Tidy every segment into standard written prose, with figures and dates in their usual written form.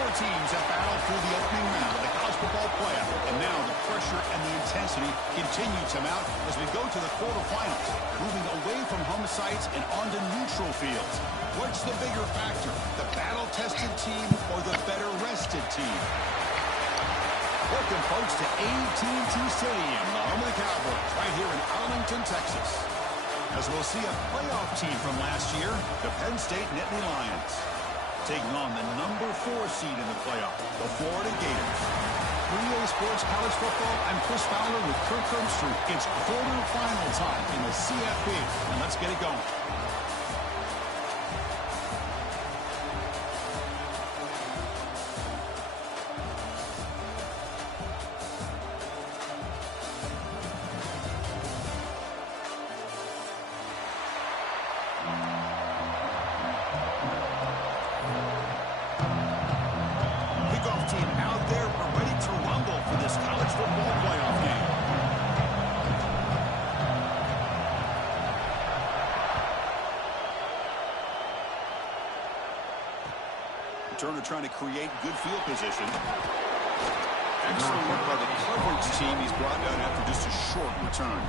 Four teams have battled through the opening round of the college football playoff, and now the pressure and the intensity continue to mount as we go to the quarterfinals, moving away from home sites and onto neutral fields. What's the bigger factor, the battle-tested team or the better-rested team? Welcome, folks, to AT&T Stadium, the home of the Cowboys, right here in Arlington, Texas. As we'll see a playoff team from last year, the Penn State Nittany Lions, taking on the number 4 seed in the playoff, the Florida Gators. For EA Sports College Football, I'm Chris Fowler with Kirk Herbstreit. It's quarterfinal time in the CFP, and let's get it going. Turner trying to create good field position. Excellent work by the coverage team. He's brought down after just a short return.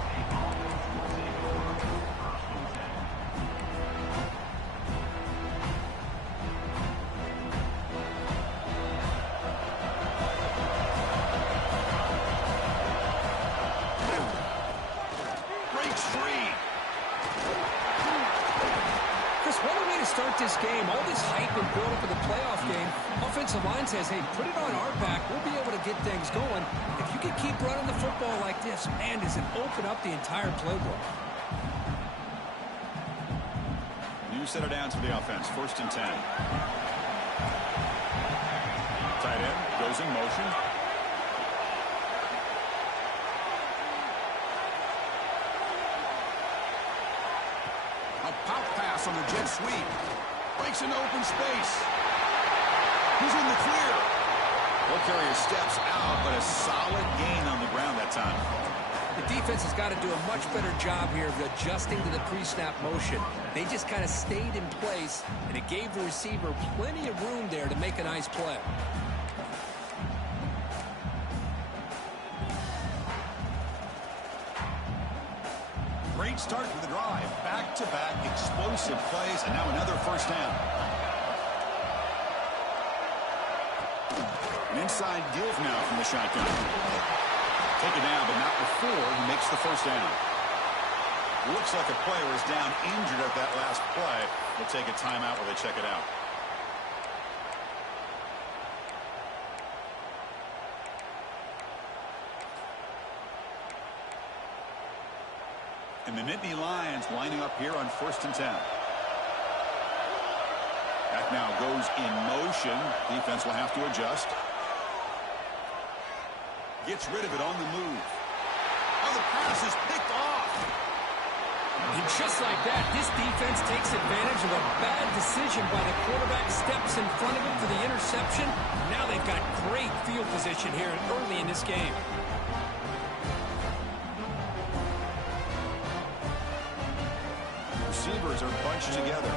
Breaks free. Chris, what a way to start this game. All this hype and build up for the playoff game. Offensive line says, hey, put it on our back. We'll be able to get things going. If you can keep running the football like this, man, does it open up the entire playbook. New set of downs for the offense. 1st and 10. Tight end goes in motion. A pop pass on the jet sweep. Breaks into open space. He's in the clear. He'll carry his steps out, but a solid gain on the ground that time. The defense has got to do a much better job here of adjusting to the pre-snap motion. They just kind of stayed in place, and it gave the receiver plenty of room there to make a nice play. Great start for the drive. Back-to-back explosive plays, and now another 1st down. An inside give now from the shotgun. Take it down, but not before he makes the 1st down. Looks like a player is down injured at that last play. We'll take a timeout while they check it out. And the Nittany Lions lining up here on 1st and 10. That now goes in motion. Defense will have to adjust. Gets rid of it on the move. Oh, the pass is picked off. And just like that, this defense takes advantage of a bad decision by the quarterback, steps in front of him for the interception. Now they've got great field position here early in this game. Receivers are bunched together.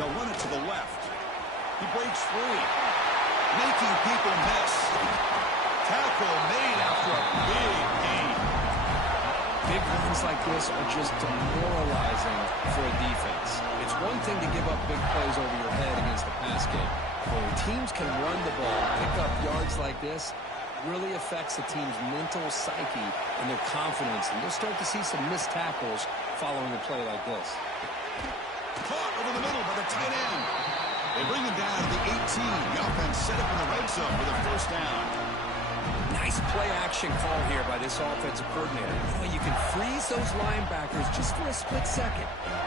They'll run it to the left. He breaks free, making people miss. Tackle made after a big gain. Big runs like this are just demoralizing for a defense. It's one thing to give up big plays over your head against the pass game. But when teams can run the ball, pick up yards like this, really affects the team's mental psyche and their confidence. And you'll start to see some missed tackles following a play like this. Caught over the middle by the tight end. They bring him down to the 18. The offense set up in the red zone with a 1st down. Nice play-action call here by this offensive coordinator. You can freeze those linebackers just for a split second.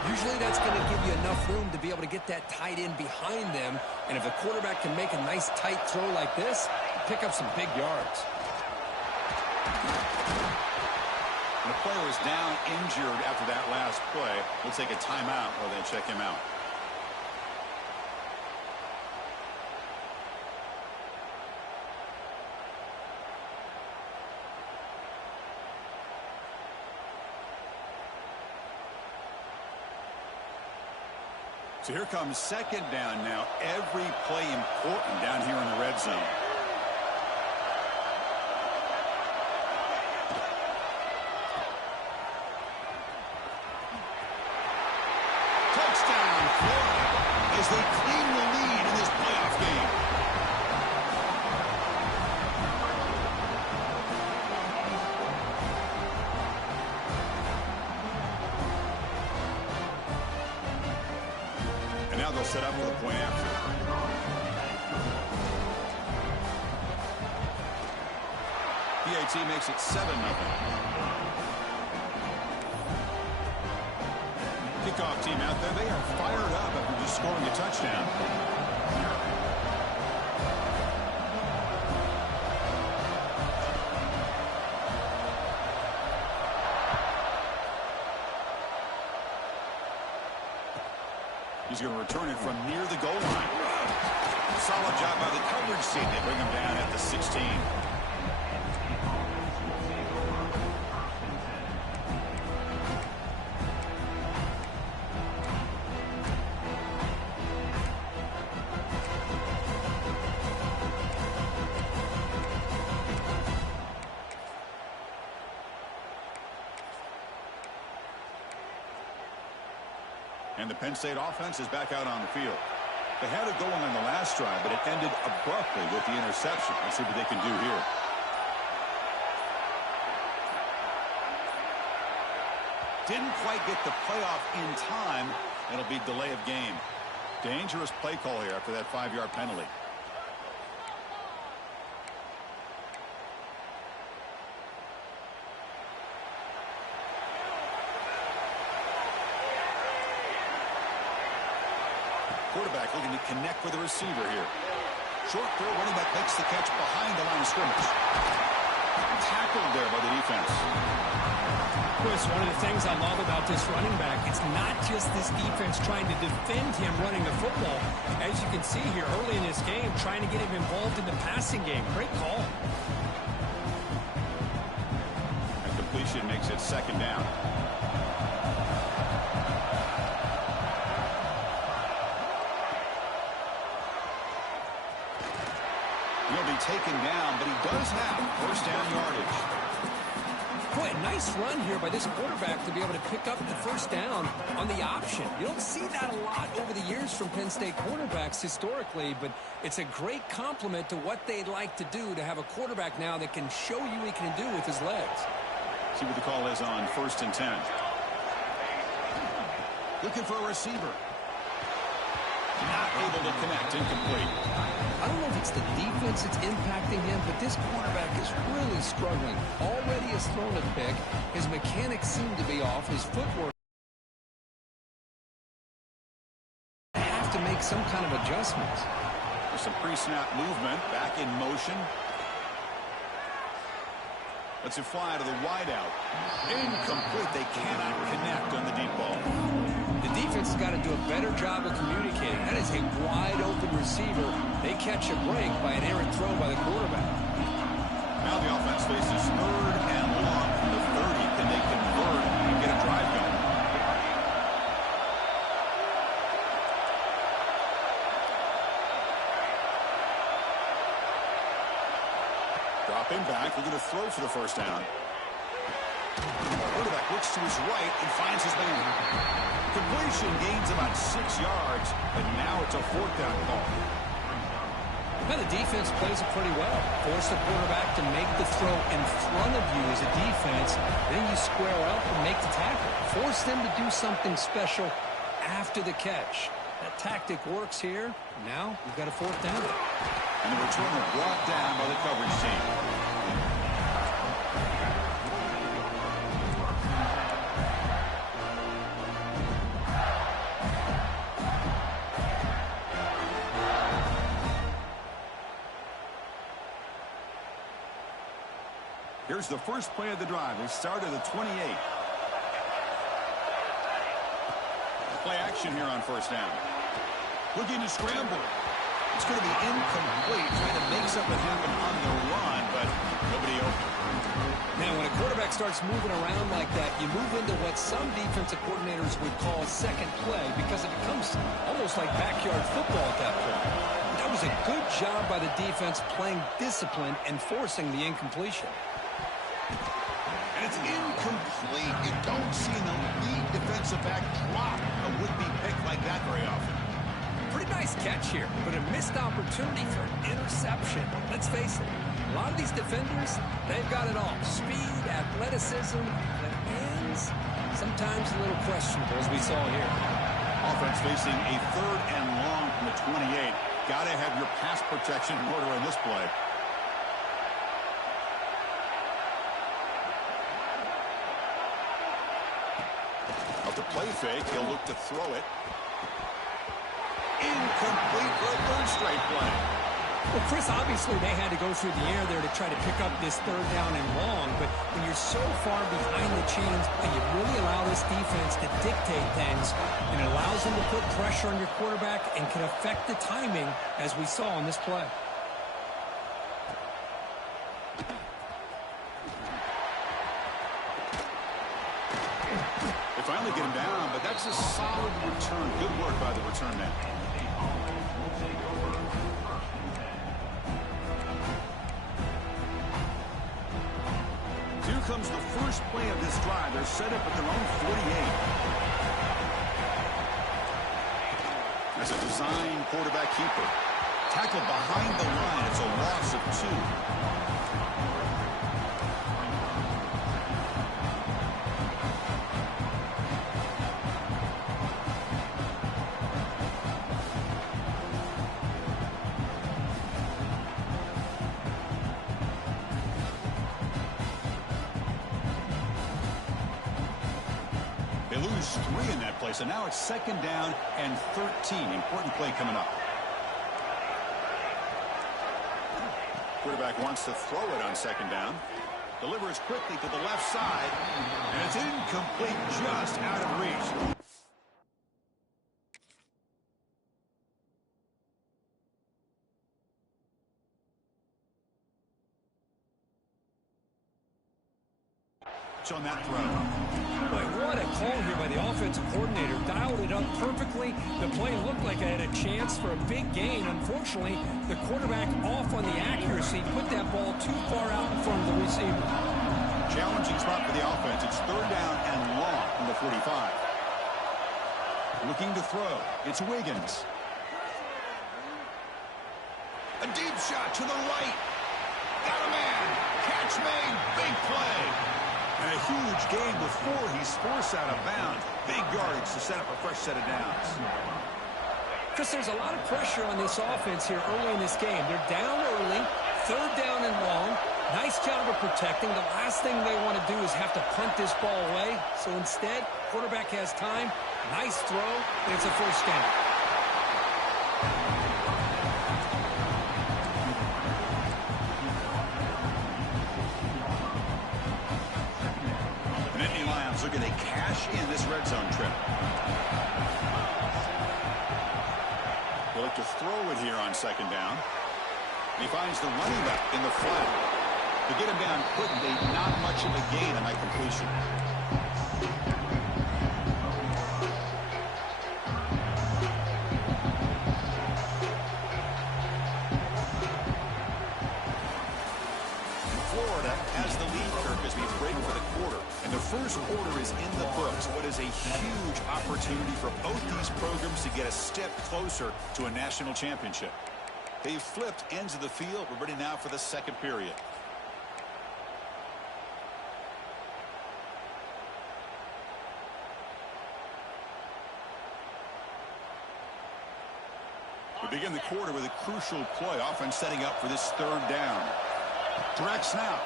Usually that's going to give you enough room to be able to get that tight end behind them. And if a quarterback can make a nice tight throw like this, pick up some big yards. And the player is down injured after that last play. We'll take a timeout while they check him out. So here comes second down now. Every play important down here in the red zone. Touchdown, Florida, as they clean the lead in this playoff game. And now they'll set up for the point after. PAT makes it 7-0. Kickoff team out there. They are fired up after just scoring a touchdown. He's going to return it from near the goal line. Solid job by the coverage team. They bring him down at the 16. And the Penn State offense is back out on the field. They had it going on the last drive, but it ended abruptly with the interception. Let's see what they can do here. Didn't quite get the playoff in time. It'll be delay of game. Dangerous play call here after that 5-yard penalty. Quarterback looking to connect with the receiver here. Short throw, running back makes the catch behind the line of scrimmage. Tackled there by the defense. Chris, one of the things I love about this running back, it's not just this defense trying to defend him running the football. As you can see here early in this game, trying to get him involved in the passing game. Great call. And completion makes it second down. He'll be taken down, but he does have first down yardage. Boy, a nice run here by this quarterback to be able to pick up the first down on the option. You don't see that a lot over the years from Penn State quarterbacks historically, but it's a great compliment to what they'd like to do to have a quarterback now that can show you what he can do with his legs. See what the call is on 1st and 10. Looking for a receiver. Not able to connect, incomplete. I don't know if it's the defense that's impacting him, but this quarterback is really struggling. Already has thrown a pick. His mechanics seem to be off. His footwork. Have to make some kind of adjustments. There's some pre-snap movement. Back in motion. Lets it fly to the wideout. Incomplete. They cannot connect on the deep ball. The defense has got to do a better job of communicating. That is a wide-open receiver. They catch a break by an errant throw by the quarterback. Now the offense faces 3rd and long from the 30. Can they convert and get a drive going? Dropping back, looking to throw for the first down. Quarterback looks to his right and finds his man. Completion gains about 6 yards, but now it's a 4th down call. Well, the defense plays it pretty well. Force the quarterback to make the throw in front of you as a defense. Then you square up and make the tackle. Force them to do something special after the catch. That tactic works here. Now we've got a 4th down. And the returner brought down by the coverage team. Here's the first play of the drive. They start at the 28. Play action here on 1st down. Looking to scramble. It's going to be incomplete, trying to make something happen on the run, but nobody open. Now, when a quarterback starts moving around like that, you move into what some defensive coordinators would call second play because it becomes almost like backyard football at that point. That was a good job by the defense playing discipline and forcing the incompletion. And it's incomplete. You don't see an elite defensive back drop a would-be pick like that very often. Pretty nice catch here, but a missed opportunity for an interception. Let's face it, a lot of these defenders, they've got it all. Speed, athleticism, but hands, sometimes a little questionable, as we saw here. Offense facing a 3rd and long from the 28. Got to have your pass protection in order in this play. Off the play fake, he'll look to throw it. Incomplete for a 3rd straight play. Well, Chris, obviously they had to go through the air there to try to pick up this 3rd down and long, but when you're so far behind the chains, you really allow this defense to dictate things, and it allows them to put pressure on your quarterback and can affect the timing, as we saw on this play. They finally get him down, but that's a solid return. Good work by the return man. Here comes the first play of this drive. They're set up at their own 48. As a design quarterback keeper. Tackled behind the line. It's a loss of 2. They lose 3 in that play, so now it's 2nd down and 13. Important play coming up. Quarterback wants to throw it on 2nd down. Delivers quickly to the left side, and it's incomplete, just out of reach. On that throw. Boy, what a call here by the offensive coordinator. Dialed it up perfectly. The play looked like it had a chance for a big gain. Unfortunately, the quarterback off on the accuracy, put that ball too far out in front of the receiver. Challenging spot for the offense. It's 3rd down and long from the 45. Looking to throw. It's Wiggins. A deep shot to the right. Got a man. Catch made. Big play. And a huge gain before he's forced out of bounds. Big yardage to set up a fresh set of downs. Chris, there's a lot of pressure on this offense here early in this game. They're down early, 3rd down and long. Nice job of protecting. The last thing they want to do is have to punt this ball away. So instead, quarterback has time. Nice throw, and it's a 1st down. Looking to cash in this red zone trip. They look to throw it here on 2nd down. He finds the running back in the flat. To get him down quickly, not much of a gain on that completion. Florida has the lead, Kirk, as we break for the quarter. And the first quarter is in the books. What is a huge opportunity for both these programs to get a step closer to a national championship. They've flipped ends of the field. We're ready now for the 2nd period. We begin the quarter with a crucial play. Offense setting up for this 3rd down. Direct snap.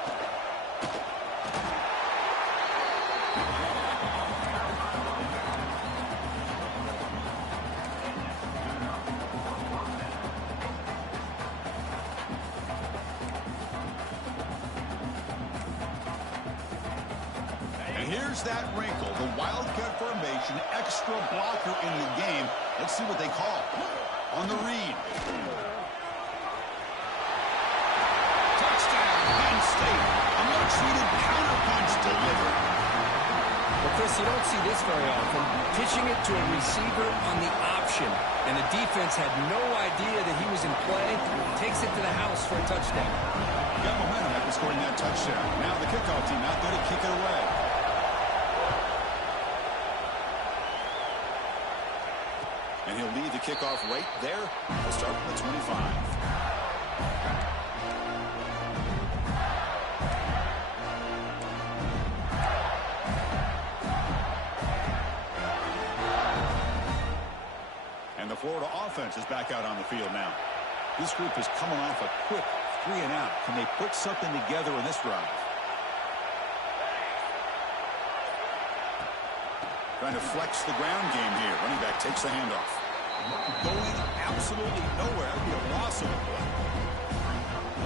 And here's that wrinkle. The wildcat formation, extra blocker in the game. Let's see what they call. On the read. State. A much-needed counterpunch delivered. Well, Chris, you don't see this very often. Pitching it to a receiver on the option, and the defense had no idea that he was in play. Takes it to the house for a touchdown. Got momentum after scoring that touchdown. Now the kickoff team out there to kick it away. And he'll lead the kickoff right there. He'll start from the 25. The Florida offense is back out on the field now. This group is coming off a quick 3-and-out. Can they put something together in this drive? Trying to flex the ground game here. Running back takes the handoff. Going absolutely nowhere. That would be a loss of a play.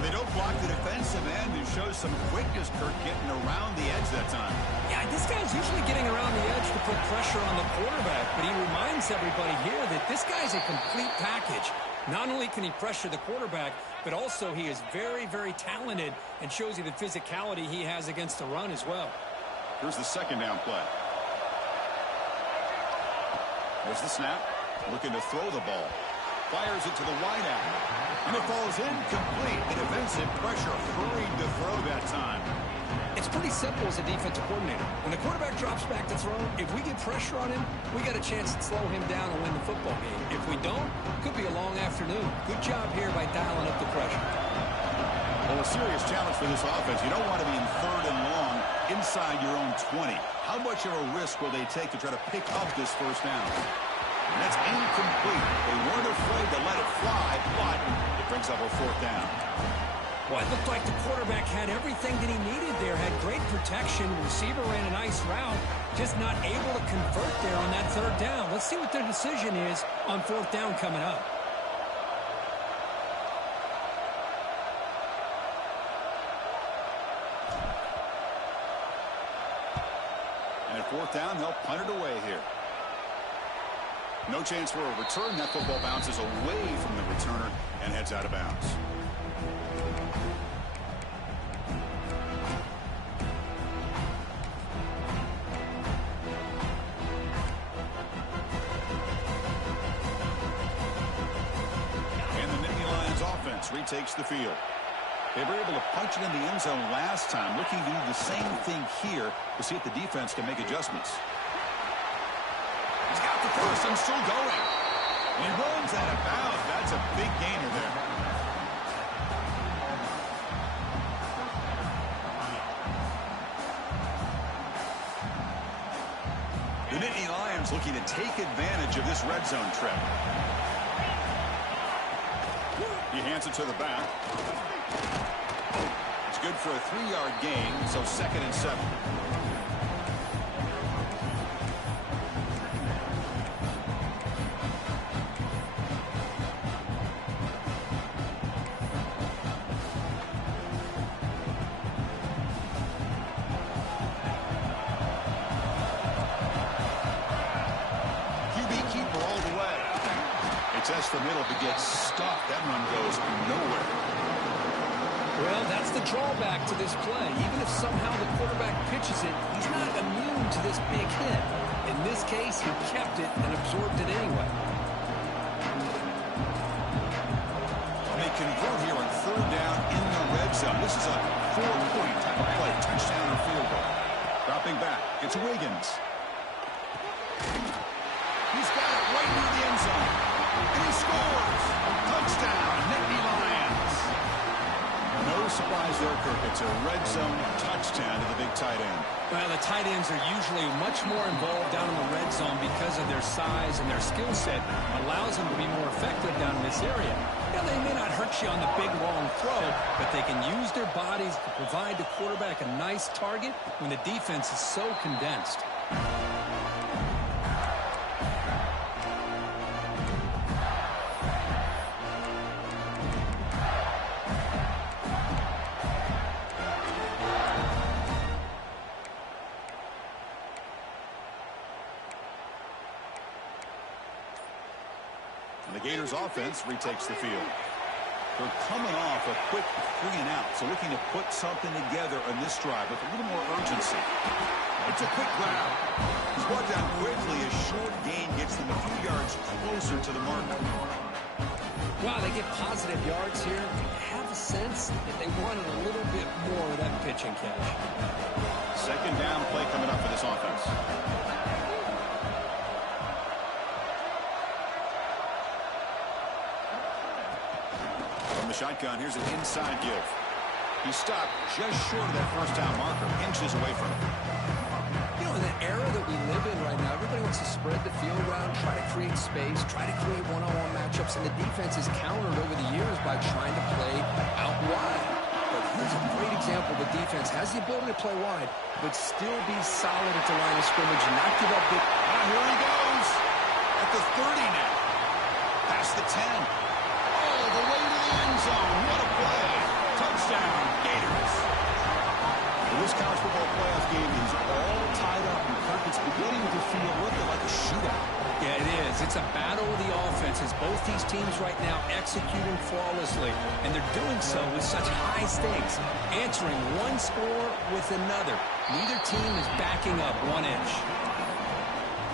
They don't block the defensive end, who shows some quickness, Kirk, getting around the edge that time. Yeah, this guy's usually getting around the edge to put pressure on the quarterback, but he reminds everybody here that this guy's a complete package. Not only can he pressure the quarterback, but also he is very, very talented and shows you the physicality he has against the run as well. Here's the second down play. There's the snap. Looking to throw the ball. Fires it to the wideout. And it falls incomplete. The defensive pressure hurried to throw that time. It's pretty simple as a defensive coordinator. When the quarterback drops back to throw, if we get pressure on him, we got a chance to slow him down and win the football game. If we don't, could be a long afternoon. Good job here by dialing up the pressure. Well, a serious challenge for this offense. You don't want to be in 3rd and long inside your own 20. How much of a risk will they take to try to pick up this first down? And that's incomplete. They weren't afraid to let it fly, but it brings up a 4th down. Well, it looked like the quarterback had everything that he needed there. Had great protection. Receiver ran a nice route. Just not able to convert there on that 3rd down. Let's see what their decision is on 4th down coming up. And at 4th down, they'll punt it away here. No chance for a return. That football bounces away from the returner and heads out of bounds. And the Nittany Lions offense retakes the field. They were able to punch it in the end zone last time. Looking to do the same thing here to see if the defense can make adjustments. He's got the first and still going. He runs out of bounds. That's a big gainer there. The Nittany Lions looking to take advantage of this red zone trip. He hands it to the back. It's good for a 3-yard gain, so 2nd and 7. Test the middle, but gets stuck. That run goes nowhere. Well, that's the drawback to this play. Even if somehow the quarterback pitches it, he's not immune to this big hit. In this case, he kept it and absorbed it anyway. And they convert here on 3rd down in the red zone. This is a 4-point type of play. Touchdown or field goal. Dropping back. It's Wiggins. He's got it right near the end zone. And he scores! Touchdown, Nittany Lions. No surprise there, Kirk. It's a red zone touchdown to the big tight end. Well, the tight ends are usually much more involved down in the red zone because of their size and their skill set. Allows them to be more effective down in this area. Yeah, they may not hurt you on the big, long throw, but they can use their bodies to provide the quarterback a nice target when the defense is so condensed. The Gators offense retakes the field. They're coming off a quick 3 and out, so looking to put something together on this drive with a little more urgency. It's a quick grab. He's brought down quickly. A short gain gets them a few yards closer to the mark. Wow, they get positive yards here. I have a sense that they wanted a little bit more of that pitch and catch. Second down play coming up for this offense. From the shotgun, here's an inside give. He stopped just short of that first down marker, inches away from it. You know, in the era that we live in right now, everybody wants to spread the field around, try to create space, try to create one-on-one matchups, and the defense is countered over the years by trying to play out wide. But here's a great example. The defense has the ability to play wide, but still be solid at the line of scrimmage and not give up big. Here he goes at the 30 now. Past the 10. All the way to the end zone. What a play. Touchdown, Gators. This college football playoff game is all tied up, and Kirk, it's beginning to feel a little bit like a shootout. Yeah, it is. It's a battle of the offenses. Both these teams right now executing flawlessly, and they're doing so with such high stakes, answering one score with another. Neither team is backing up 1 inch.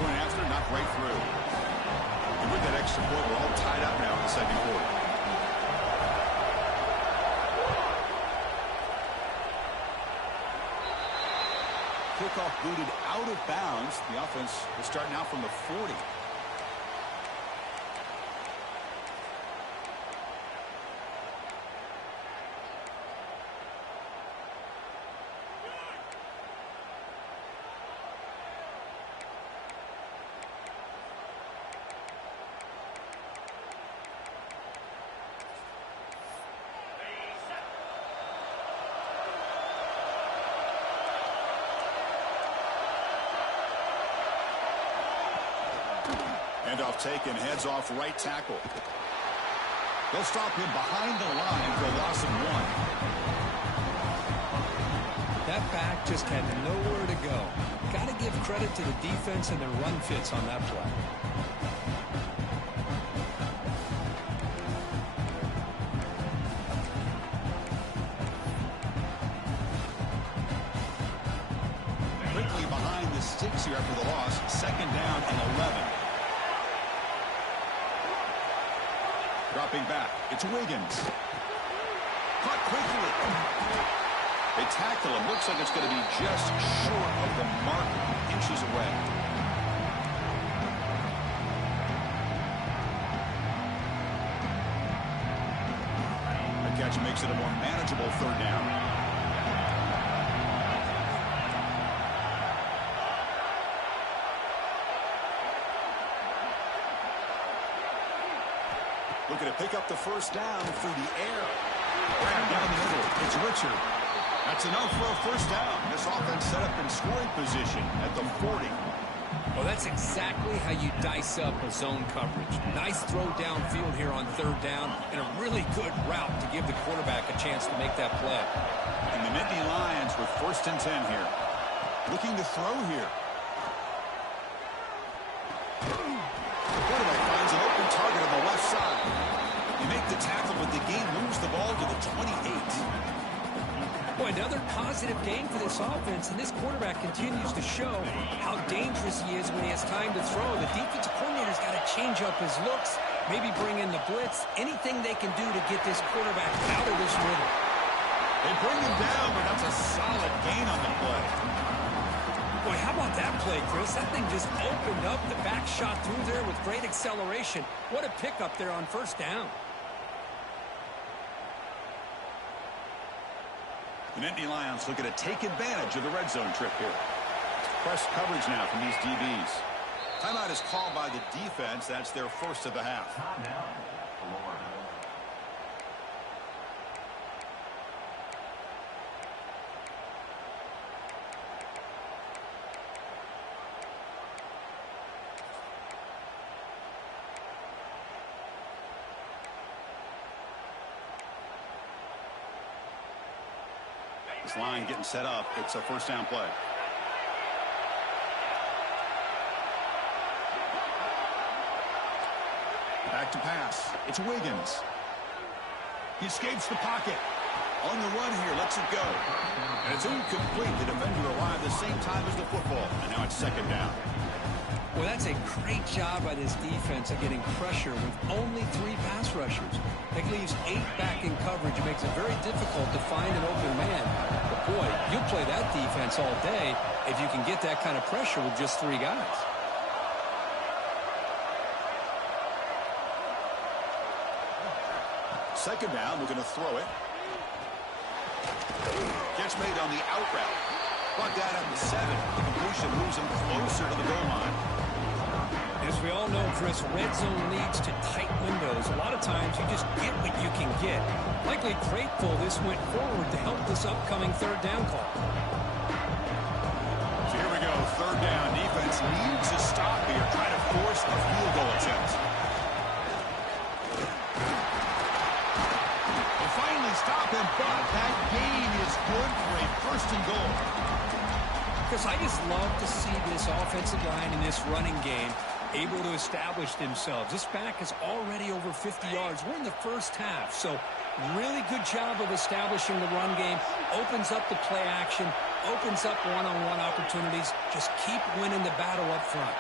Going after, knocked right through. And with that extra point, we're all tied up now in the second quarter. Kickoff booted out of bounds. The offense will start now from the 40. Handoff taken, heads off right tackle. They'll stop him behind the line for a loss of 1. That back just had nowhere to go. Got to give credit to the defense and their run fits on that play. Quickly behind the sticks here after the loss. Second down and 11. Dropping back. It's Wiggins. Caught quickly. They tackle him. Looks like it's going to be just short of the mark, inches away. The catch makes it a more manageable third down. Looking to pick up the first down through the air. Grab down the middle. It's Richard. That's enough for a first down. This offense set up in scoring position at the 40. Well, that's exactly how you dice up a zone coverage. Nice throw downfield here on third down, and a really good route to give the quarterback a chance to make that play. And the Nittany Lions with 1st and 10 here. Looking to throw here. The quarterback finds an open target on the left side. They make the tackle, but the game moves the ball to the 28. Boy, another positive game for this offense, and this quarterback continues to show how dangerous he is when he has time to throw. The defensive coordinator's got to change up his looks, maybe bring in the blitz, anything they can do to get this quarterback out of this rhythm. They bring him down, but that's a solid gain on the play. Boy, how about that play, Chris? That thing just opened up. The back shot through there with great acceleration. What a pickup there on first down. The Nittany Lions looking to take advantage of the red zone trip here. Press coverage now from these DBs. Timeout is called by the defense. That's their first of the half. This line getting set up. It's a first down play. Back to pass. It's Wiggins. He escapes the pocket. On the run here, lets it go. And it's incomplete. The defender arrived the same time as the football. And now it's second down. Well, that's a great job by this defense of getting pressure with only 3 pass rushers. That leaves 8 back in coverage. It makes it very difficult to find an open man. But boy, you'll play that defense all day if you can get that kind of pressure with just 3 guys. Second down, we're going to throw it. Gets made on the out route. Brought down at the 7. The completion moves him closer to the goal line. As we all know, Chris, red zone leads to tight windows. A lot of times you just get what you can get. Likely grateful this went forward to help this upcoming third down call. So here we go, third down. Defense needs a stop here. Try to force a field goal attempt. They finally stop him, but that gain is good for a first and goal. Because I just love to see this offensive line in this running game able to establish themselves. This back is already over 50 yards. We're in the first half, so really good job of establishing the run game. Opens up the play action, opens up one-on-one opportunities. Just keep winning the battle up front.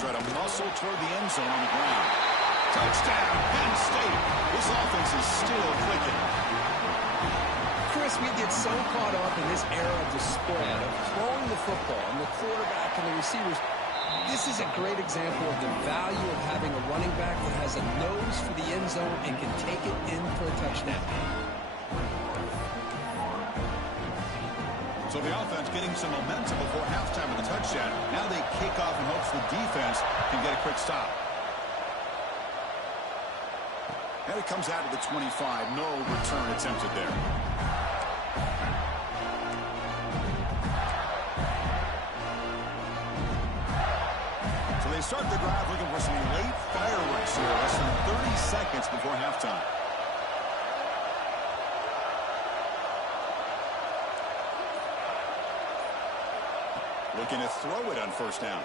Try to muscle toward the end zone on the ground. Touchdown, Penn State. This offense is still clicking. Chris, we get so caught up in this era of the spread, of throwing the football, and the quarterback and the receivers. This is a great example of the value of having a running back that has a nose for the end zone and can take it in for a touchdown. So the offense getting some momentum before halftime with a touchdown. Now they kick off in hopes the defense can get a quick stop. And it comes out of the 25. No return attempted there. So they start the drive looking for some late fireworks here. Less than 30 seconds before halftime. Looking to throw it on first down.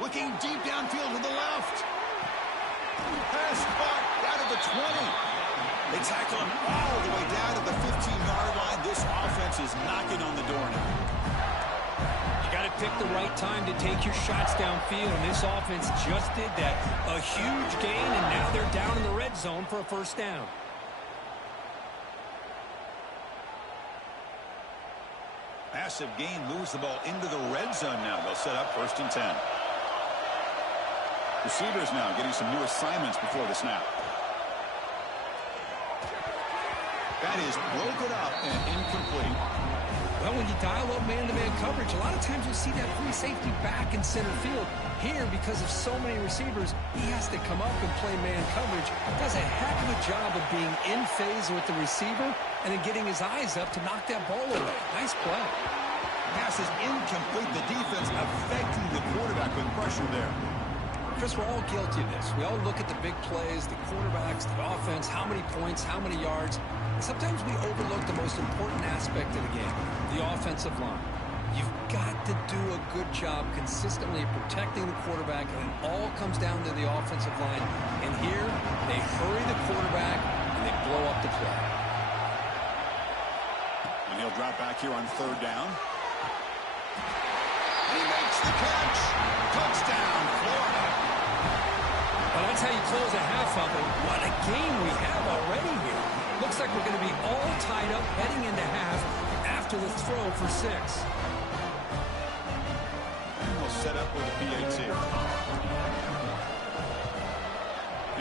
Looking deep downfield to the left. Pass caught down at the 20. They tackle him all the way down to the 15-yard line. This offense is knocking on the door now. You got to pick the right time to take your shots downfield, and this offense just did that. A huge gain, and now they're down in the red zone for a first down. Massive gain moves the ball into the red zone now. They'll set up first and 10. Receivers now getting some new assignments before the snap. That is broken up and incomplete. Well, when you dial up man-to-man coverage, a lot of times you'll see that free safety back in center field. Here, because of so many receivers, he has to come up and play man coverage. Does a heck of a job of being in phase with the receiver and then getting his eyes up to knock that ball away. Nice play. Pass is incomplete. The defense affecting the quarterback with pressure there. Chris, we're all guilty of this. We all look at the big plays, the quarterbacks, the offense, how many points, how many yards. And sometimes we overlook the most important aspect of the game, the offensive line. You've got to do a good job consistently protecting the quarterback, and it all comes down to the offensive line. And here, they hurry the quarterback, and they blow up the play. And he'll drop back here on third down. And he makes the catch. Touchdown, Florida. Well, that's how you close a half of it. What a game we have already here. Looks like we're going to be all tied up heading into half after the throw for 6. And we'll set up with a PAT.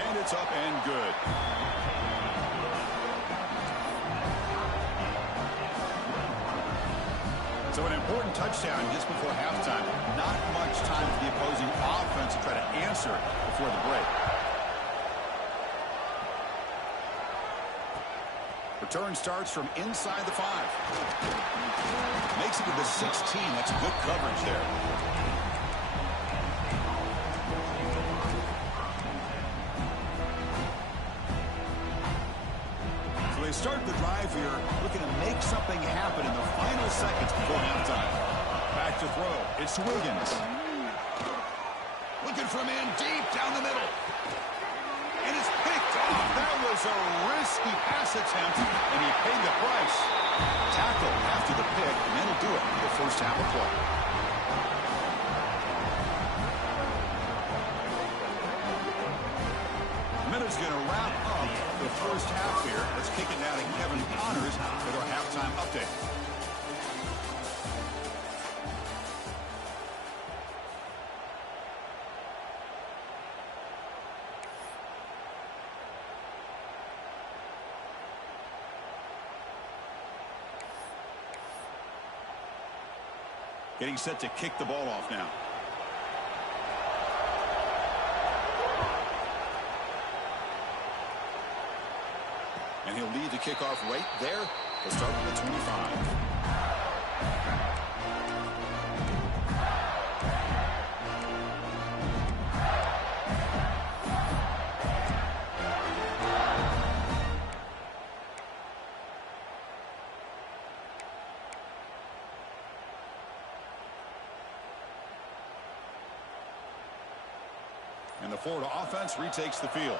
And it's up and good. So an important touchdown just before halftime. Not much time for the opposing offense to try to answer before the break. Return starts from inside the 5. Makes it to the 16. That's good coverage there. So they start the drive here, looking to make something happen in the final seconds before halftime. Back to throw. It's Wiggins. for a man deep down the middle. And it's picked off. That was a risky pass attempt, and he paid the price. Tackle after the pick, and that'll do it for the first half of play. Minute's going to wrap up the first half here. Let's kick it now to Kevin Connors with our halftime update. Getting set to kick the ball off now. And he'll lead the kickoff right there. He'll start with the 25. And the Florida offense retakes the field.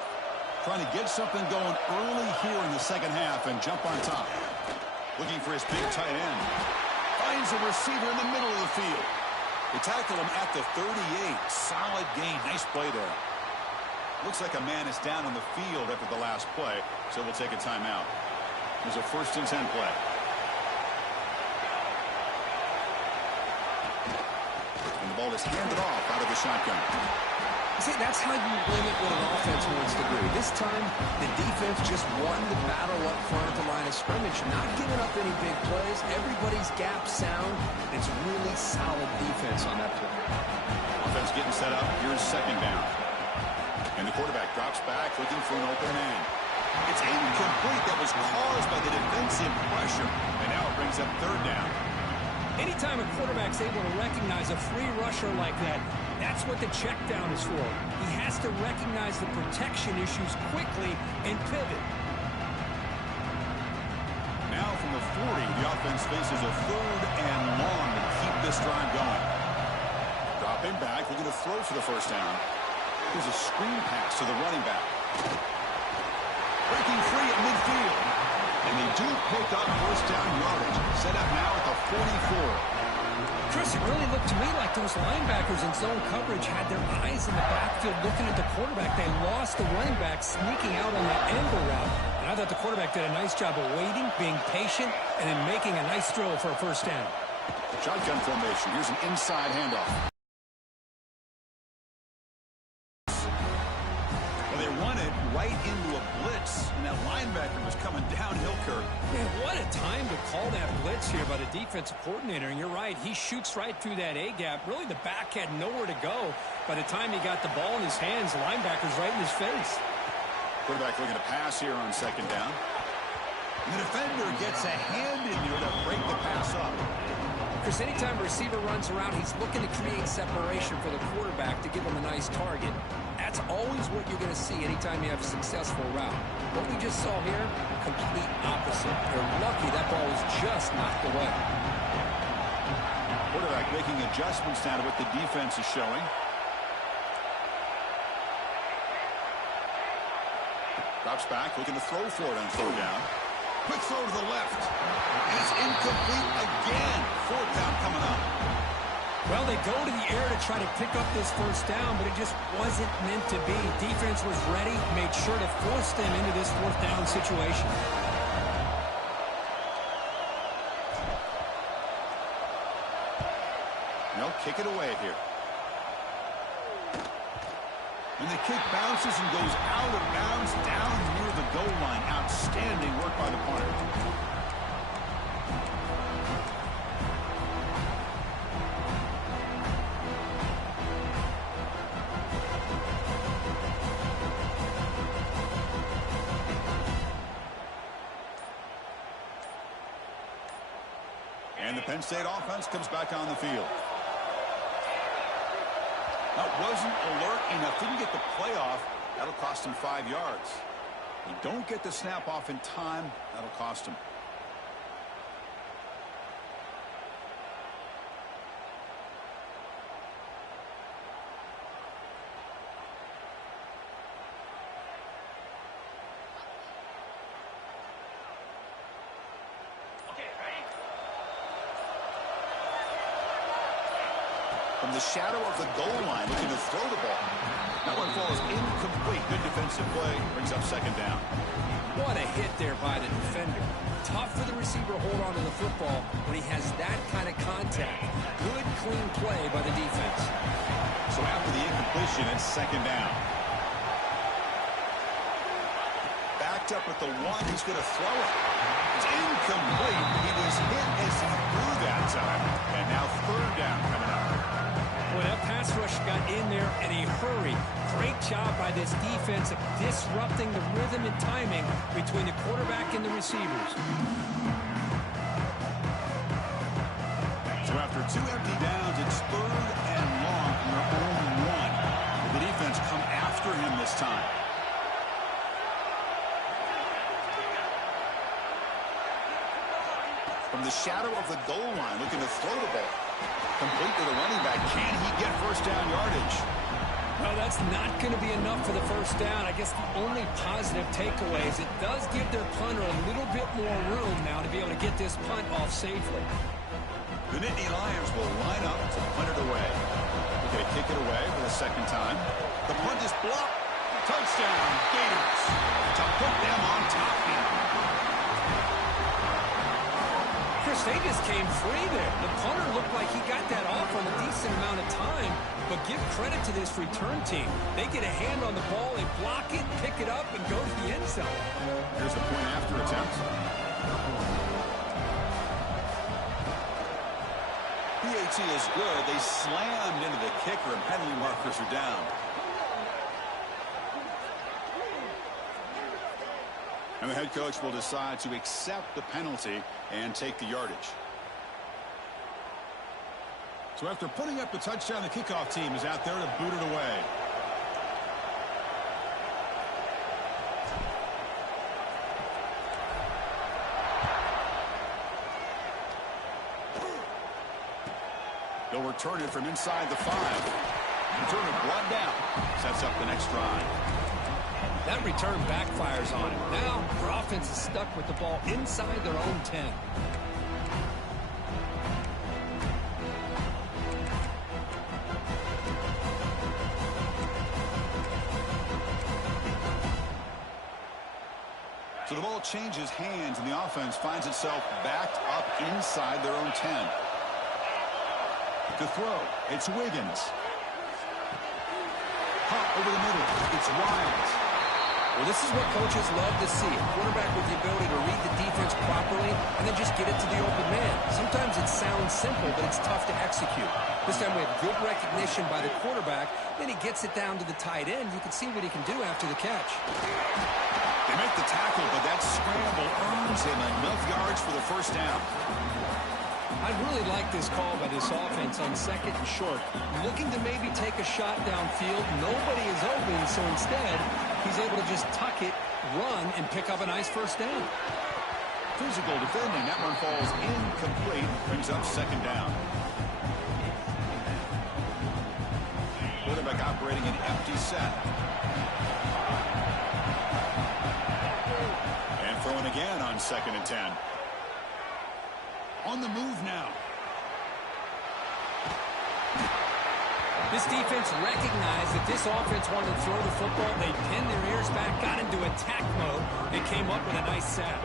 Trying to get something going early here in the second half and jump on top. Looking for his big tight end. Finds a receiver in the middle of the field. They tackle him at the 38. Solid gain. Nice play there. Looks like a man is down on the field after the last play, so we'll take a timeout. There's a 1st and 10 play. And the ball is handed off out of the shotgun. See, that's how you limit what an offense wants to do. This time, the defense just won the battle up front at the line of scrimmage, not giving up any big plays. Everybody's gap sound. It's really solid defense on that play. Offense getting set up. Here's 2nd down. And the quarterback drops back, looking for an open man. It's incomplete. That was caused by the defensive pressure. And now it brings up 3rd down. Anytime a quarterback's able to recognize a free rusher like that, that's what the check down is for. He has to recognize the protection issues quickly and pivot. Now from the 40, the offense faces a 3rd and long to keep this drive going. Dropping back, looking to throw for the 1st down. Here's a screen pass to the running back. Breaking free at midfield. And they do pick up 1st down yardage. Set up now at the 44. Chris, it really looked to me like those linebackers in zone coverage had their eyes in the backfield looking at the quarterback. They lost the running back sneaking out on that angle route. And I thought the quarterback did a nice job of waiting, being patient, and then making a nice throw for a 1st down. Shotgun formation. Here's an inside handoff. Well, they run it right into a blitz, and that linebacker was coming downhill, Kirk. Man, what a time to call that blitz here by the defensive coordinator. And you're right, he shoots right through that A-gap. Really, the back had nowhere to go. By the time he got the ball in his hands, the linebacker's right in his face. Quarterback looking to pass here on 2nd down. And the defender gets a hand in here to break the pass up. Chris, anytime a receiver runs around, he's looking to create separation for the quarterback to give him a nice target. That's always what you're going to see anytime you have a successful route. What we just saw here, complete opposite. They're lucky that ball was just knocked away. Quarterback making adjustments now to what the defense is showing. Drops back, looking to throw for it on 3rd down. Quick throw to the left. And it's incomplete again. 4th down coming up. Well, they go to the air to try to pick up this 1st down, but it just wasn't meant to be. Defense was ready, made sure to force them into this 4th down situation. They'll kick it away here. And the kick bounces and goes out of bounds down near the goal line. Outstanding work by the punter. And the Penn State offense comes back on the field. That wasn't alert enough. Didn't get the play off. That'll cost him 5 yards. You don't get the snap off in time. That'll cost him. From the shadow of the goal line, looking to throw the ball. That one falls incomplete. Good defensive play. Brings up second down. What a hit there by the defender. Tough for the receiver to hold on to the football when he has that kind of contact. Good, clean play by the defense. So after the incompletion, it's second down. Backed up with the one. He's going to throw it. It's incomplete. He was hit as he threw that time. And now third down coming up. Well, that pass rush got in there in a hurry. Great job by this defense of disrupting the rhythm and timing between the quarterback and the receivers. So after two empty downs, it's third and long from their own one. Will the defense come after him this time? From the shadow of the goal line, looking to throw the ball. Complete to the running back. Can he get first down yardage? Well, that's not going to be enough for the first down. I guess the only positive takeaway is it does give their punter a little bit more room now to be able to get this punt off safely. The Nittany Lions will line up to punt it away. Okay, kick it away for the second time. The punt is blocked. Touchdown, Gators. To put them on top now. Chris, they just came free there. The punter looked like he got that off on a decent amount of time, but give credit to this return team. They get a hand on the ball, they block it, pick it up, and go to the end zone. Here's the point after attempt. PAT is good. They slammed into the kicker, and penalty markers are down. And the head coach will decide to accept the penalty and take the yardage. So after putting up the touchdown, the kickoff team is out there to boot it away. They'll return it from inside the 5. Return it brought down. Sets up the next drive. That return backfires on him. Now, their offense is stuck with the ball inside their own 10. So the ball changes hands, and the offense finds itself backed up inside their own 10. To throw, it's Wiggins. Hot over the middle, it's Wiles. Well, this is what coaches love to see. A quarterback with the ability to read the defense properly and then just get it to the open man. Sometimes it sounds simple, but it's tough to execute. This time we have good recognition by the quarterback. Then he gets it down to the tight end. You can see what he can do after the catch. They make the tackle, but that scramble earns him enough yards for the first down. I really like this call by this offense on second and short. Looking to maybe take a shot downfield. Nobody is open, so instead, he's able to just tuck it, run, and pick up a nice first down. Physical defending. That one falls incomplete. Brings up second down. Quarterback operating an empty set. And throwing again on second and 10. On the move now. This defense recognized that this offense wanted to throw the football. They pinned their ears back, got into attack mode, and came up with a nice sack.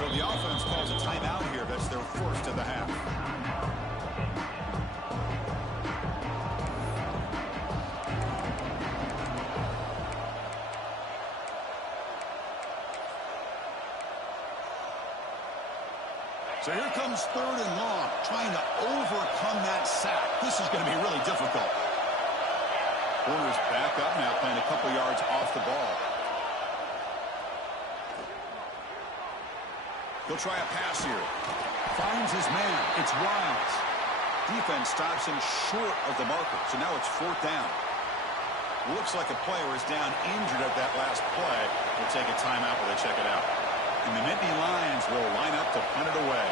So the offense calls a timeout here. That's their first of the half. So here comes third and long, trying to overcome that sack. This is going to be really difficult. Corners back up now, playing a couple yards off the ball. He'll try a pass here. Finds his man. It's Wiles. defense stops him short of the marker, so now it's 4th down. Looks like a player is down injured at that last play. We'll take a timeout while they check it out. And the Nittany Lions will line up to punt it away.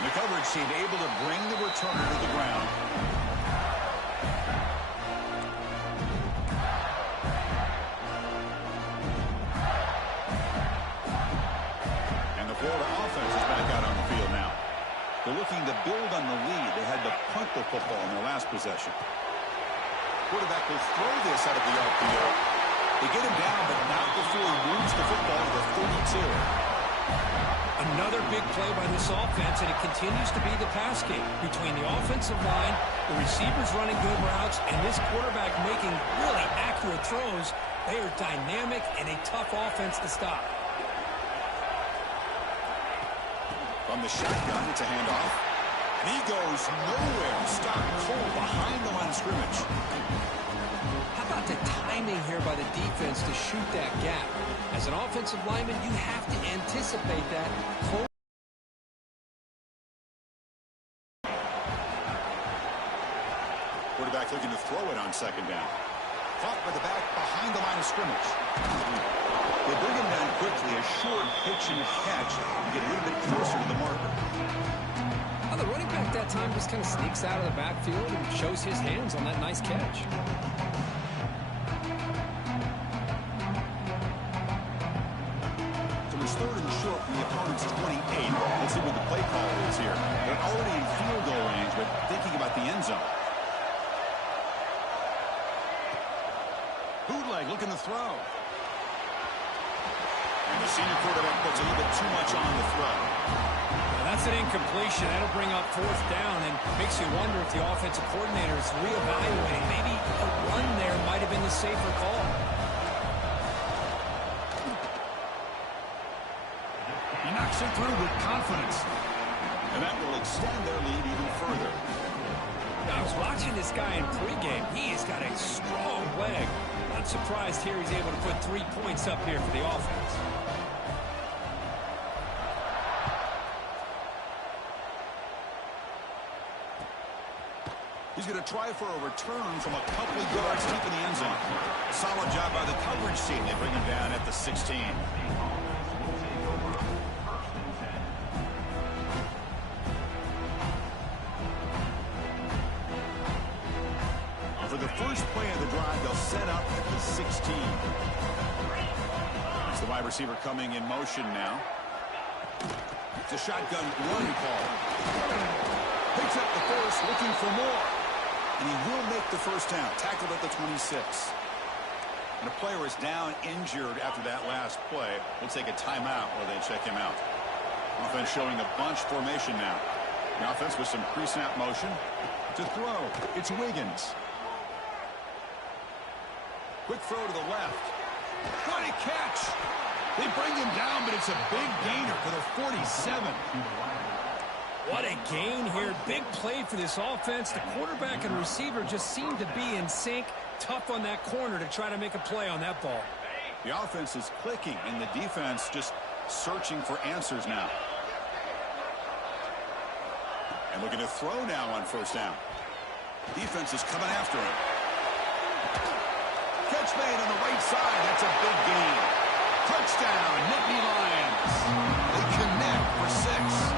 The coverage team able to bring the returner to the ground. And the Florida offense is back out on the field now. They're looking to build on the lead. They had to punt the football in their last possession. Quarterback will throw this out of the RPO. They get him down, but not before he moves the football to the 32. Another big play by this offense, and it continues to be the pass game between the offensive line, the receivers running good routes, and this quarterback making really accurate throws. They are dynamic and a tough offense to stop. From the shotgun, it's a handoff. And he goes nowhere. Stopped cold behind the line of scrimmage. How about the timing here by the defense to shoot that gap? As an offensive lineman, you have to anticipate that. Quarterback looking to throw it on 2nd down. Caught by the back behind the line of scrimmage. They bring him down quickly. A short pitch and catch to get a little bit closer to the marker. Well, the running back that time just kind of sneaks out of the backfield and shows his hands on that nice catch. So it's 3rd and short from the opponent's 28. Let's see what the play call is here. They're already in field goal range, but thinking about the end zone. Bootleg looking to throw. And the senior quarterback puts a little bit too much on the throw. Now that's an incompletion. That'll bring up 4th down and makes you wonder if the offensive coordinator is reevaluating. Maybe a run there might have been the safer call. He knocks it through with confidence. And that will extend their lead even further. I was watching this guy in pregame. He has got a strong leg. Not surprised here he's able to put 3 points up here for the offense. He's going to try for a return from a couple of yards deep in the end zone. Solid job by the coverage team. They bring him down at the 16. For the first play of the drive, they'll set up at the 16. It's the wide receiver coming in motion now. It's a shotgun run call. Picks up the first, looking for more. And he will make the first down. Tackled at the 26. And a player is down injured after that last play. We'll take a timeout while they check him out. Offense showing a bunch formation now. The offense with some pre-snap motion. To throw, it's Wiggins. Quick throw to the left. What a catch! They bring him down, but it's a big gainer for the 47. What a gain here. Big play for this offense. The quarterback and receiver just seem to be in sync. Tough on that corner to try to make a play on that ball. The offense is clicking, and the defense just searching for answers now. And looking to throw now on 1st down. Defense is coming after him. Catch made on the right side. That's a big gain. Touchdown, Nittany Lions. They connect for 6.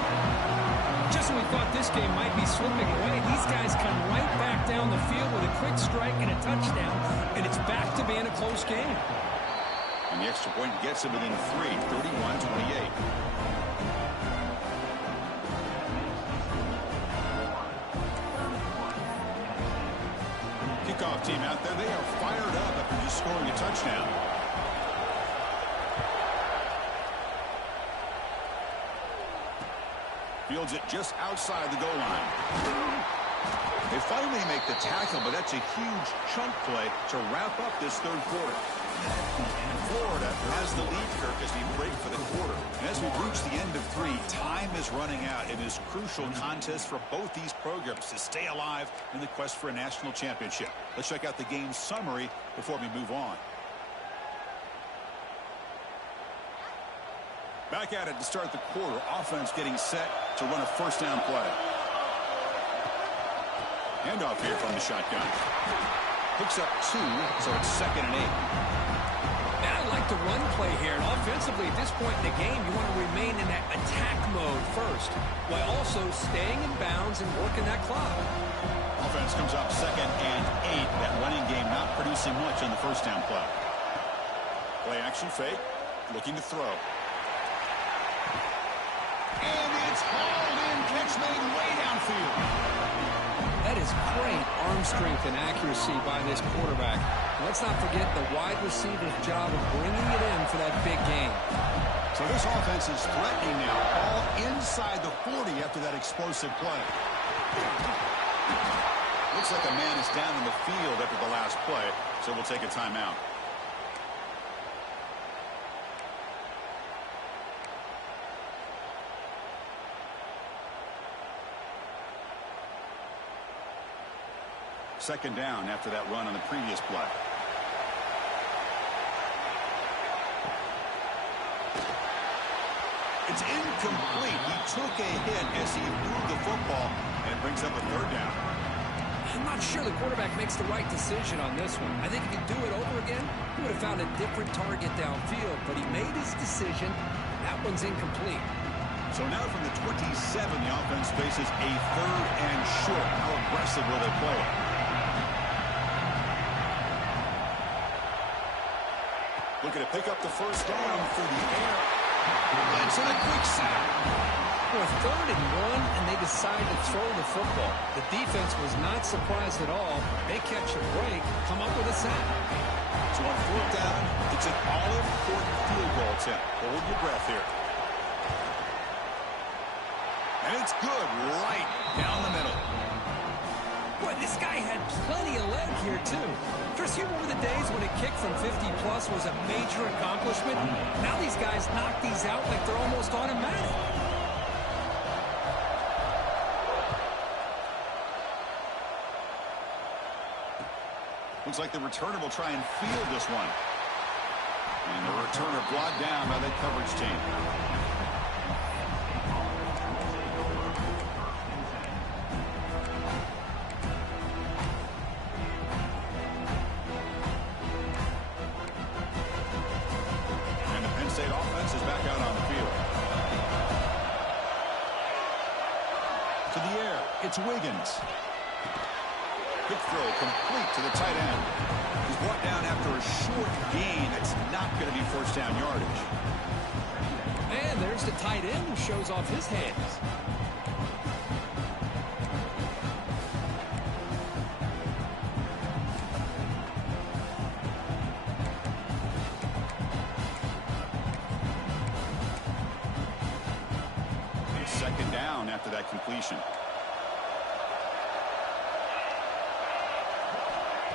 Just when we thought this game might be slipping away, these guys come right back down the field with a quick strike and a touchdown, and it's back to being a close game. And the extra point gets him within 3, 31-28. Kickoff team out there, they are fired up after just scoring a touchdown. Fields it just outside the goal line. They finally make the tackle, but that's a huge chunk play to wrap up this 3rd quarter. Florida has the lead, Kirk, as we break for the quarter. And as we reach the end of 3, time is running out. It is crucial contest for both these programs to stay alive in the quest for a national championship. Let's check out the game summary before we move on. Back at it to start the quarter. Offense getting set to run a first down play. Handoff here from the shotgun. Picks up 2, so it's 2nd and 8. And I like the run play here. And offensively, at this point in the game, you want to remain in that attack mode first, while also staying in bounds and working that clock. Offense comes up 2nd and 8. That running game not producing much on the first down play. Play action fake. Looking to throw. And it's hauled in. Catch made way downfield. That is great arm strength and accuracy by this quarterback. Let's not forget the wide receiver's job of bringing it in for that big game. So this offense is threatening now. All inside the 40 after that explosive play. Looks like a man is down in the field after the last play, so we'll take a timeout. Second down after that run on the previous play. It's incomplete. He took a hit as he moved the football, and it brings up a 3rd down. I'm not sure the quarterback makes the right decision on this one. I think if he'd do it over again, he would have found a different target downfield, but he made his decision. That one's incomplete. So now from the 27, the offense faces a 3rd and short. How aggressive will they play it? Looking to pick up the first down through the air. It's in a quick sack. For 3rd and 1, and they decide to throw the football. The defense was not surprised at all. They catch a break, come up with a sack. So on 4th down, it's an all-important field goal attempt. Hold your breath here. And it's good right down the middle. Boy, this guy had plenty of leg here, too. Chris, you remember the days when a kick from 50-plus was a major accomplishment? Now these guys knock these out like they're almost automatic. Looks like the returner will try and field this one. And the returner brought down by that coverage team. State offense is back out on the field. To the air, it's Wiggins. Quick throw complete to the tight end. He's brought down after a short gain. That's not going to be first down yardage. And there's the tight end who shows off his hands. Second down after that completion.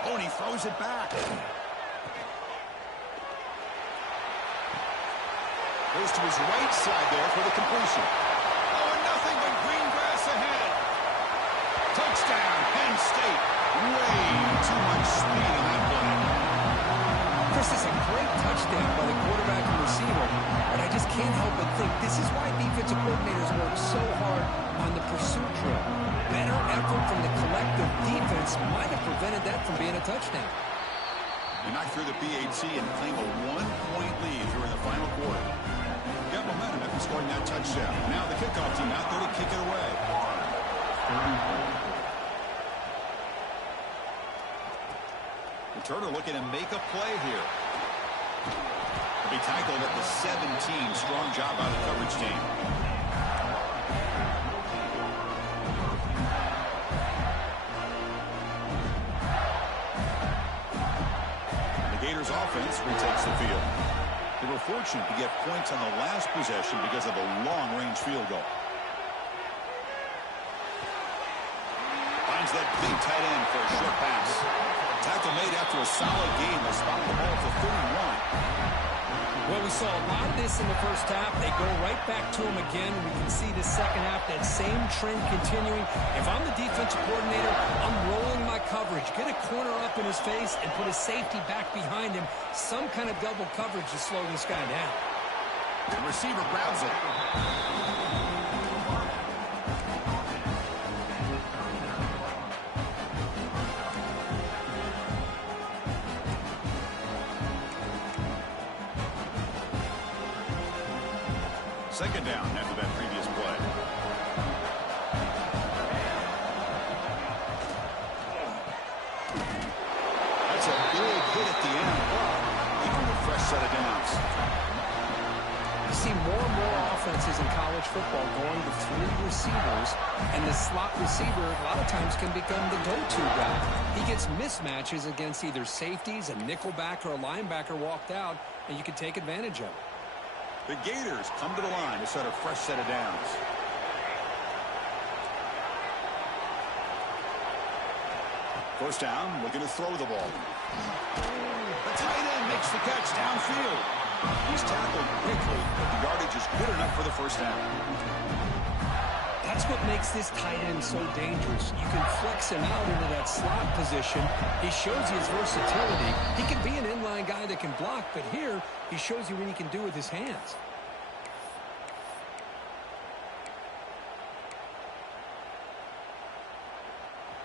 Oh, and he throws it back. Goes to his right side there for the completion. Oh, and nothing but green grass ahead. Touchdown, Penn State. Way too much speed in that play. Chris, this is a great touchdown by the quarterback and receiver, but I just can't help but think this is why defensive coordinators work so hard on the pursuit drill. Better effort from the collective defense might have prevented that from being a touchdown. They knocked through the PAT and claim a 1-point lead during the final quarter. Got momentum after scoring that touchdown. Now the kickoff team out there to kick it away. Turner looking to make a play here. He'll be tackled at the 17. Strong job by the coverage team. The Gators offense retakes the field. They were fortunate to get points on the last possession because of a long-range field goal. Finds that big tight end for a short pass. Tackle made after a solid game. They'll spot the ball for 31. Well, we saw a lot of this in the first half. They go right back to him again. We can see the second half, that same trend continuing. If I'm the defensive coordinator, I'm rolling my coverage. Get a corner up in his face and put a safety back behind him. Some kind of double coverage to slow this guy down. The receiver grabs it. Second down after that previous play. That's a big hit at the end, but even with a fresh set of downs. You see more and more offenses in college football going to 3 receivers, and the slot receiver a lot of times can become the go-to guy. He gets mismatches against either safeties, a nickelback, or a linebacker walked out, and you can take advantage of it. The Gators come to the line to set a fresh set of downs. First down, looking to throw the ball. The tight end makes the catch downfield. He's tackled quickly, but the yardage is good enough for the first down. That's what makes this tight end so dangerous. You can flex him out into that slot position. He shows you his versatility. He can be an inline guy that can block, but here he shows you what he can do with his hands.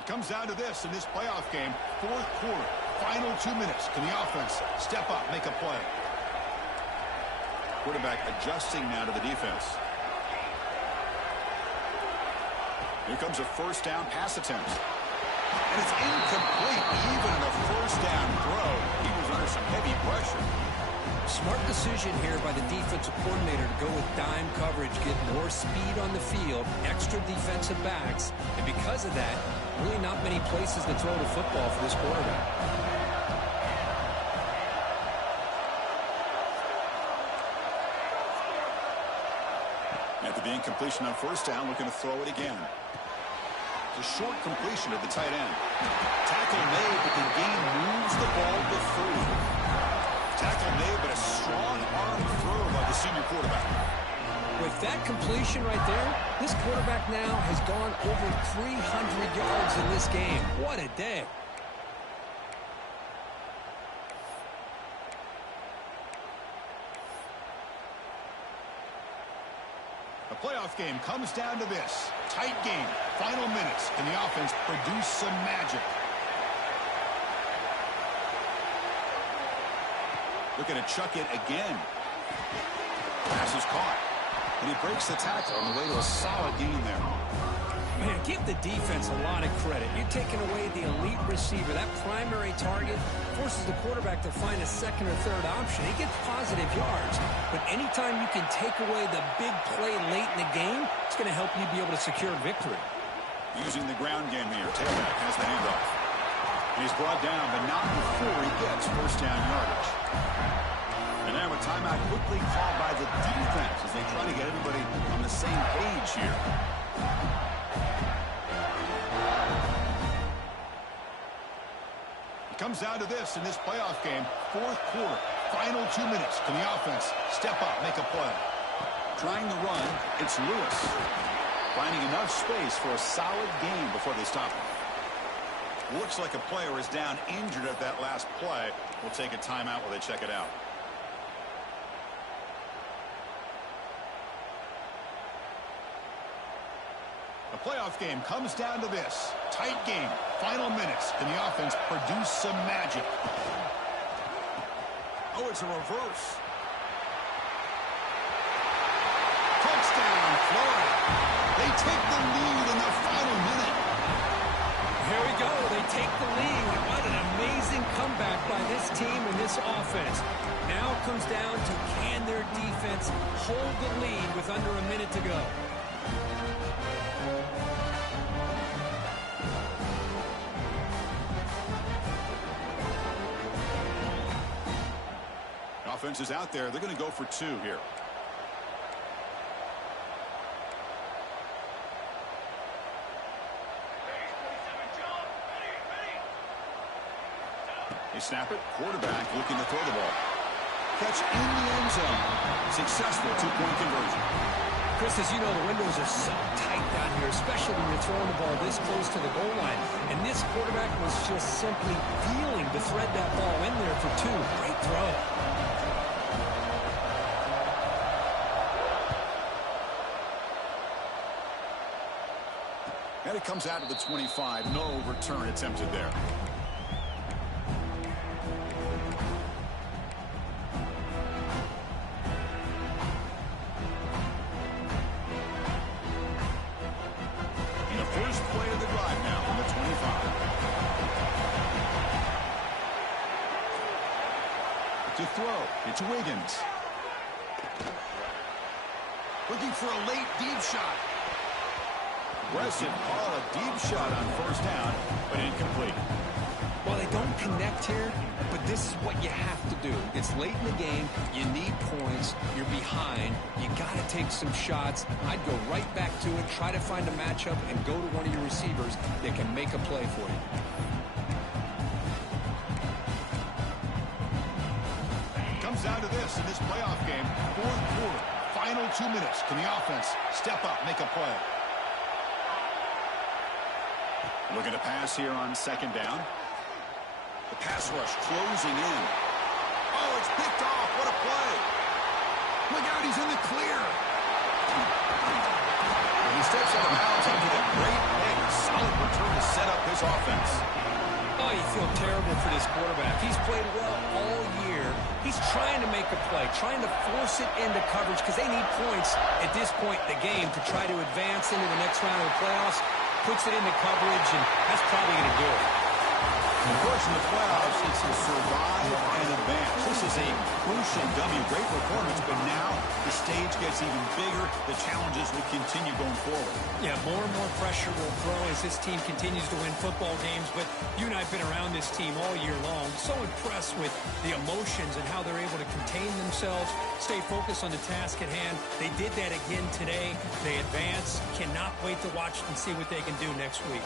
It comes down to this in this playoff game. Fourth quarter, final 2 minutes. Can the offense step up, make a play? Quarterback adjusting now to the defense. Here comes a first down pass attempt. And it's incomplete. Even in a first down throw, he was under some heavy pressure. Smart decision here by the defensive coordinator to go with dime coverage, get more speed on the field, extra defensive backs, and because of that, really not many places to throw the football for this quarterback. After the incompletion on first down, looking to throw it again. It's a short completion to the tight end. Tackle made, but the gain moves the ball to 30. Tackle made, but a strong arm throw by the senior quarterback. With that completion right there, this quarterback now has gone over 300 yards in this game. What a day. The playoff game comes down to this. Tight game. Final minutes. Can the offense produce some magic? Looking to chuck it again. Pass is caught. And he breaks the tackle on the way to a solid gain there. Man, give the defense a lot of credit. You're taking away the elite receiver. That primary target forces the quarterback to find a second or third option. He gets positive yards. But anytime you can take away the big play late in the game, it's going to help you be able to secure victory. Using the ground game here. Tailback has the handoff. And he's brought down, but not before he gets first down yardage. And now a timeout quickly called by the defense as they try to get everybody on the same page here. It comes down to this in this playoff game. Fourth quarter, final 2 minutes. Can the offense step up, make a play? Trying to run, it's Lewis. Finding enough space for a solid gain before they stop him. Looks like a player is down injured at that last play. We'll take a timeout while they check it out. The playoff game comes down to this. Tight game. Final minutes. Can the offense produce some magic? Oh, it's a reverse. Touchdown, Florida. They take the lead in the final minute. Here we go. They take the lead. What an amazing comeback by this team and this offense. Now it comes down to can their defense hold the lead with under a minute to go. Offense is out there. They're going to go for 2 here. They snap it. Quarterback looking to throw the ball. Catch in the end zone. Successful 2-point conversion. Chris, as you know, the windows are so tight down here, especially when you're throwing the ball this close to the goal line. And this quarterback was just simply feeling to thread that ball in there for 2. Great throw. And it comes out of the 25. No return attempted there. And the first play of the drive now on the 25. To throw, it's Wiggins. Looking for a late deep shot. Aggressive call, a deep shot on first down, but incomplete. Well, they don't connect here, but this is what you have to do. It's late in the game. You need points. You're behind. You got to take some shots. I'd go right back to it, try to find a matchup, and go to one of your receivers that can make a play for you. Comes down to this in this playoff game. Fourth quarter, final 2 minutes. Can the offense step up, make a play? Looking to pass here on second down. The pass rush closing in. Oh, it's picked off. What a play. Look out, he's in the clear. And he steps out of bounds into the great big solid return to set up his offense. Oh, you feel terrible for this quarterback. He's played well all year. He's trying to make a play, trying to force it into coverage because they need points at this point in the game to try to advance into the next round of the playoffs. Puts it into coverage, and that's probably going to do it. Of course, in the playoffs, it's to survive and advance. This is a crucial W. Great performance, but now the stage gets even bigger. The challenges will continue going forward. Yeah, more and more pressure will grow as this team continues to win football games. But you and I have been around this team all year long. So impressed with the emotions and how they're able to contain themselves, stay focused on the task at hand. They did that again today. They advance. Cannot wait to watch and see what they can do next week.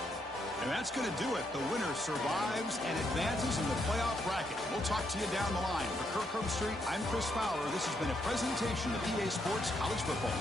And that's going to do it. The winner survives and advances in the playoff bracket. We'll talk to you down the line. For Kirk Herbstreit, I'm Chris Fowler. This has been a presentation of EA Sports College Football.